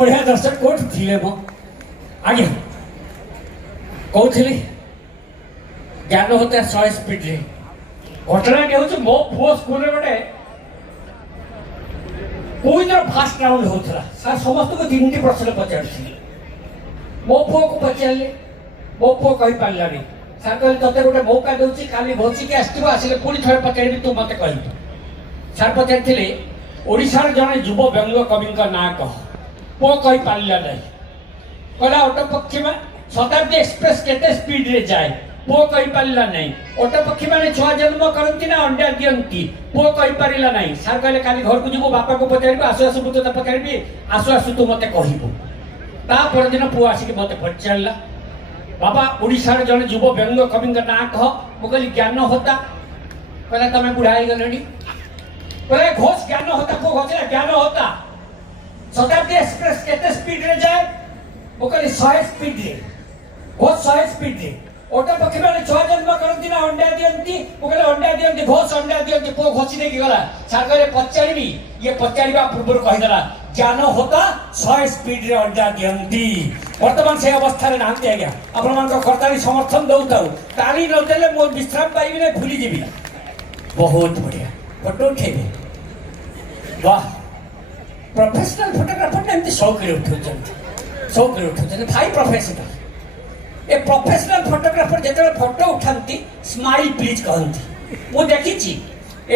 बढ़िया दर्शक कोठ थिले मो आगे कहूली ज्ञान होता 100 स्पीड रे घटना के हूँ मो पुओ स्कूल रे गोटे कोई दिन फास्ट राउंड होता सर समस्त को 3टी प्रश्न पचार मो पुओ को पचारे मो पुओ कही पारानी सर कह ते गोटे मौका दूसरी खाली बसिक आसले पुणी थे पचारि तू मत कह सर पचारि ओडिशार जड़े युव व्यंग कवि ना कह पुओ कही पारा ना कहला ऑटो पक्षी में शताब्दी एक्सप्रेस केते स्पीड रे जाए पुओ कही पारा ना ऑटो पक्षी मैंने छुआ जन्म करती ना अंडा दियंती पुओ कही पारा ना सर कहले काली घर को जीव बापा को पचार आसु आसु मुझे पचारि आसु आसु तू मत कहबू ता परदिन पुओ आसिक मत पचारा बाबा ओडिशार जड़े युव व्यंग कवि ना कह मुझे ज्ञान होता कहला तमें बुढ़ा गले कहले घोष ज्ञान होता पुओ घोषला ज्ञान होता शताब्दी एक्सप्रेस केते स्पीड रे जाए वो कहली 100 स्पीड रे घोष 100 स्पीड रे ऑटो पक्षी मैंने छुआ जन्म करती ना अंडा दियंती वो कहले अंडा दियंती घोष अंडा दियंती पुओ घोषी देकी गला सर कहले पचारि ये पचारिबा पूर्व कहीदेला ज्ञान होता 100 स्पीड रे अंडा दियंती वर्तमान से अवस्था रे नांती आज्ञा आपण मान कर्तारी समर्थन दउताउ ताली न देले मो विश्राम पाइबी ने भूली जेबी बहुत बढ़िया फोटो उठेबे वाह प्रोफेशनल फोटोग्राफर ने एमती शौक रे उठौछन भाई प्रोफेशनल ए प्रोफेशनल फोटोग्राफर जेते फोटो उठांती स्माइल प्लीज कहंती मो देखिची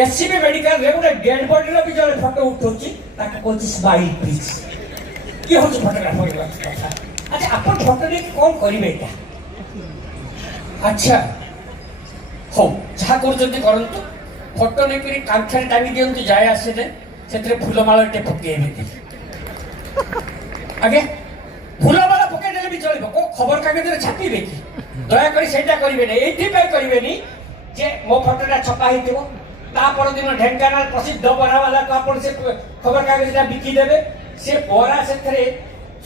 एससीबी मेडिकल रे गोटे डेड बॉडी रो भी जरे फोटो उठौची ताके कहची स्माइल प्लीज की होची फोटोग्राफर कथा अच्छा अपन फोटो ले कोन करिवे एटा अच्छा हो जहा करजंती करंतु फोटो ने करी कांथरे टांगी दियंतु जाय आसे ने सेतरे फूलमाला टे पकेइबे आगे फूलमाला पके देले भी चलिबो को खबर कागज रे छापिबे की दया करी सेटा करिवे नै एथि पाई करिवे नी जे मो फोटोटा छपा हितिबो ता पर दिन ढेंकानाल प्रसिद्ध बरा वाला को अपन से खबर कागज रा बिकी देबे से बरा सेतरे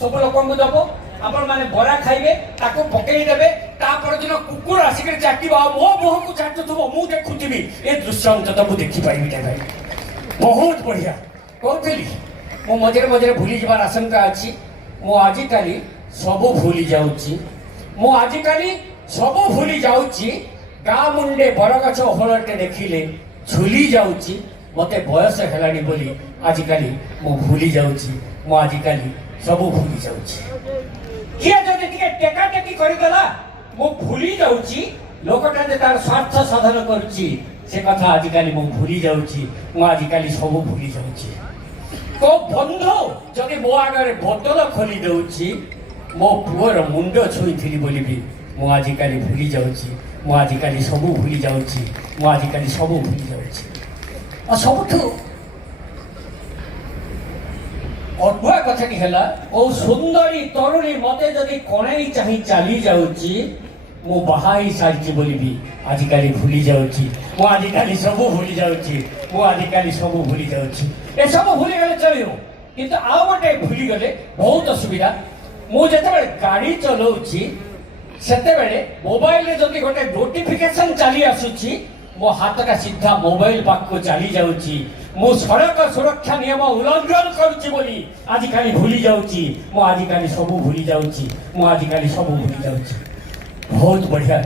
सब लोकन को दबो अपन माने बरा खाइबे ताको पकेई देबे ता पर दिन कुकुर आसिक चाटिबा मो मोह को चाटुथबो मु देखुथिबी ए दृश्य अंत तो देखि पाइबी ता भाई बहुत बढ़िया कहली मो मझे मझे भूली जबार आशंका अच्छी मो आजिकाली सब भूली जाऊची मो आजिकाली सब भूली जाऊची गाँ मुंडे बरगछ ओहलटे देखिले झुली जाऊची मते बयस हेलानी बोली आजिकाली मो भूली जाऊची मो आजिकाली सब भूली जाऊची किए जदि टिके टेका टेकी करदेला मो भूली जाऊची लोकटा जे तार स्वार्थ साधन करूची से कथा आजिकाली मो भूली जाऊची मो आजिकाली सब भूली जाऊची को बंधु जदि मो आगे बोतल खोली दउची मो पुअर मुंड छुई थिली बोली भी मो आजिकाली भूली जाऊची मो आजिकाली सब भूली जाऊची मो आजिकाली सब भूली जाऊची आ सबठु अद्भुत कथा की हला ओ सुंदरी तरुणी मते जदि कोणई चाहि चली जाऊची मो बाहाई सारी बोली भी आजिकाली भूली जाऊची मो आजिकाली सब भूली जाऊची मो आजिकाली सब भूली जाऊची ए सब भूली गले चलियो किंतु आ गोटे भूली गले बहुत असुविधा मु जेते गाड़ी चलाउची सेते बेले मोबाइल रे जदि गोटे नोटिफिकेशन चली आसुची मो हाथटा सीधा मोबाइल पाक को चली जाऊची मो सड़क सुरक्षा नियम उल्लंघन करूची बोली आजिकाली भूली जाऊची मो आजिकाली सब भूली जाऊची मो आजिकाली सब भूली जाऊची बहुत बढ़िया